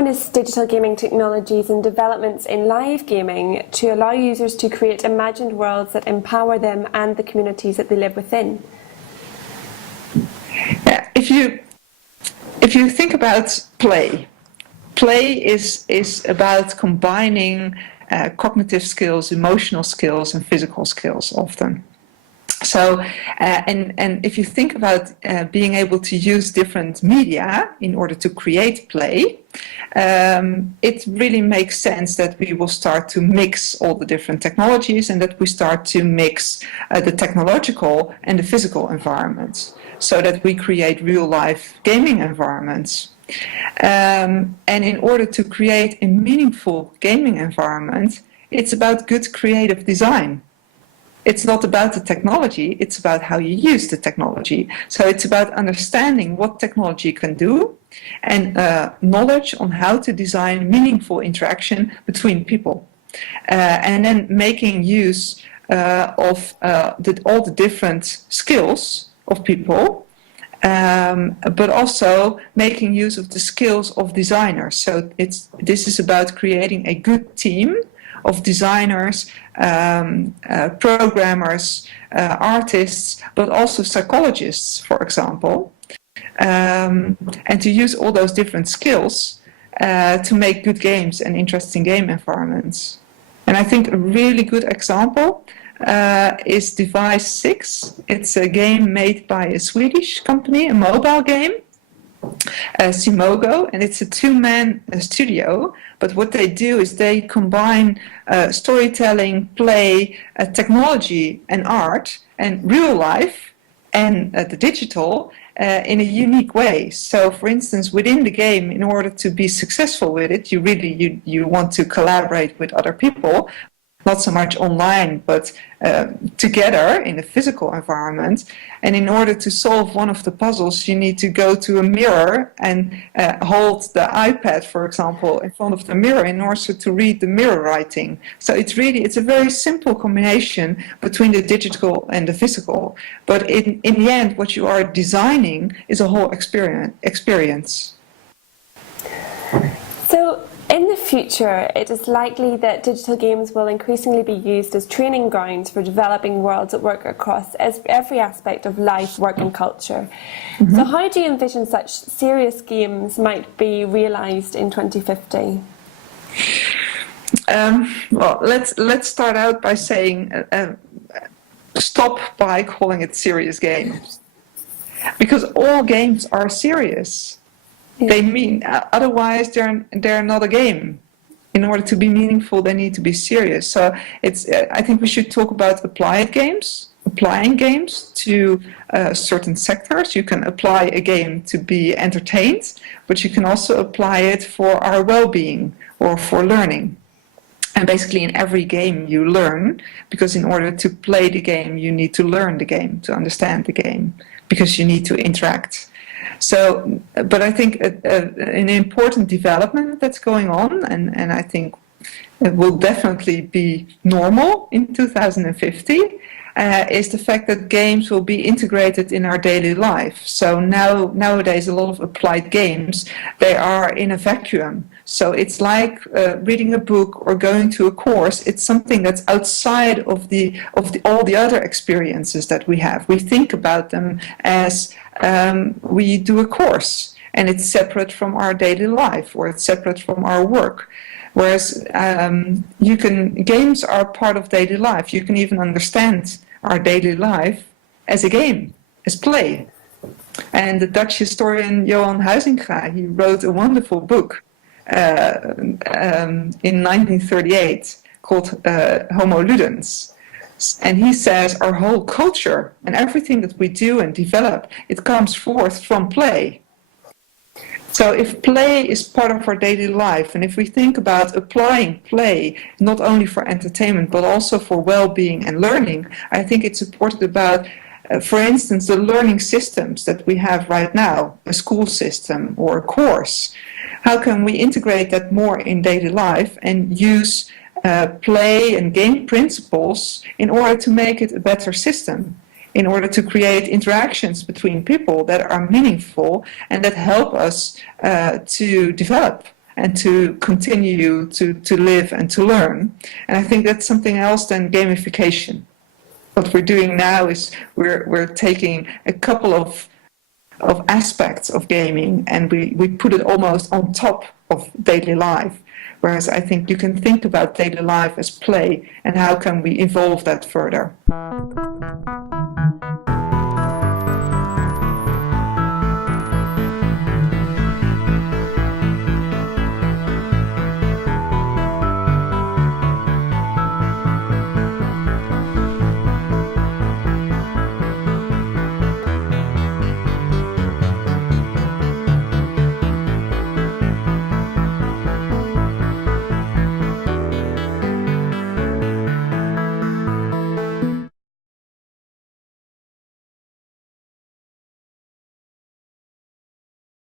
harness digital gaming technologies and developments in live gaming to allow users to create imagined worlds that empower them and the communities that they live within? Yeah, if you think about play is about combining cognitive skills, emotional skills, and physical skills often. So, and if you think about being able to use different media in order to create play, it really makes sense that we will start to mix all the different technologies and that we start to mix the technological and the physical environments so that we create real-life gaming environments. And in order to create a meaningful gaming environment, it's about good creative design. It's not about the technology, it's about how you use the technology. So it's about understanding what technology can do and knowledge on how to design meaningful interaction between people. And then making use of all the different skills of people, but also making use of the skills of designers. So this is about creating a good team of designers, programmers, artists, but also psychologists, for example, and to use all those different skills to make good games and interesting game environments. And I think a really good example is Device 6. It's a game made by a Swedish company, a mobile game, Simogo, and it's a two-man studio. But what they do is they combine storytelling, play, technology, and art, and real life, and the digital in a unique way. So, for instance, within the game, in order to be successful with it, you want to collaborate with other people. Not so much online, but together in a physical environment. And in order to solve one of the puzzles, you need to go to a mirror and hold the iPad, for example, in front of the mirror in order to read the mirror writing. So it's a very simple combination between the digital and the physical. But in the end, what you are designing is a whole experience. So, in the future, it is likely that digital games will increasingly be used as training grounds for developing worlds that work across every aspect of life, work and culture. Mm-hmm. So how do you envision such serious games might be realised in 2050? Well, let's start out by saying stop by calling it serious games. Because all games are serious. They mean, otherwise they're not a game. In order to be meaningful, they need to be serious. So I think we should talk about applying games to certain sectors. You can apply a game to be entertained, but you can also apply it for our well-being or for learning. And basically in every game you learn, because in order to play the game, you need to learn the game, to understand the game, because you need to interact. So, but I think an important development that's going on, and I think it will definitely be normal in 2050, is the fact that games will be integrated in our daily life. So nowadays a lot of applied games, they are in a vacuum. So it's like reading a book or going to a course. It's something that's outside of all the other experiences that we have. We think about them as we do a course, and it's separate from our daily life, or it's separate from our work. Whereas games are part of daily life. You can even understand our daily life as a game, as play. And the Dutch historian Johan Huizinga, he wrote a wonderful book in 1938 called Homo Ludens. And he says our whole culture and everything that we do and develop, it comes forth from play. So if play is part of our daily life, and if we think about applying play not only for entertainment but also for well-being and learning, I think it's important about, for instance, the learning systems that we have right now, a school system or a course. How can we integrate that more in daily life and use play and game principles in order to make it a better system, in order to create interactions between people that are meaningful and that help us to develop and to continue to live and to learn. And I think that's something else than gamification. What we're doing now is we're taking a couple of aspects of gaming and we put it almost on top of daily life. Whereas I think you can think about daily life as play and how can we evolve that further.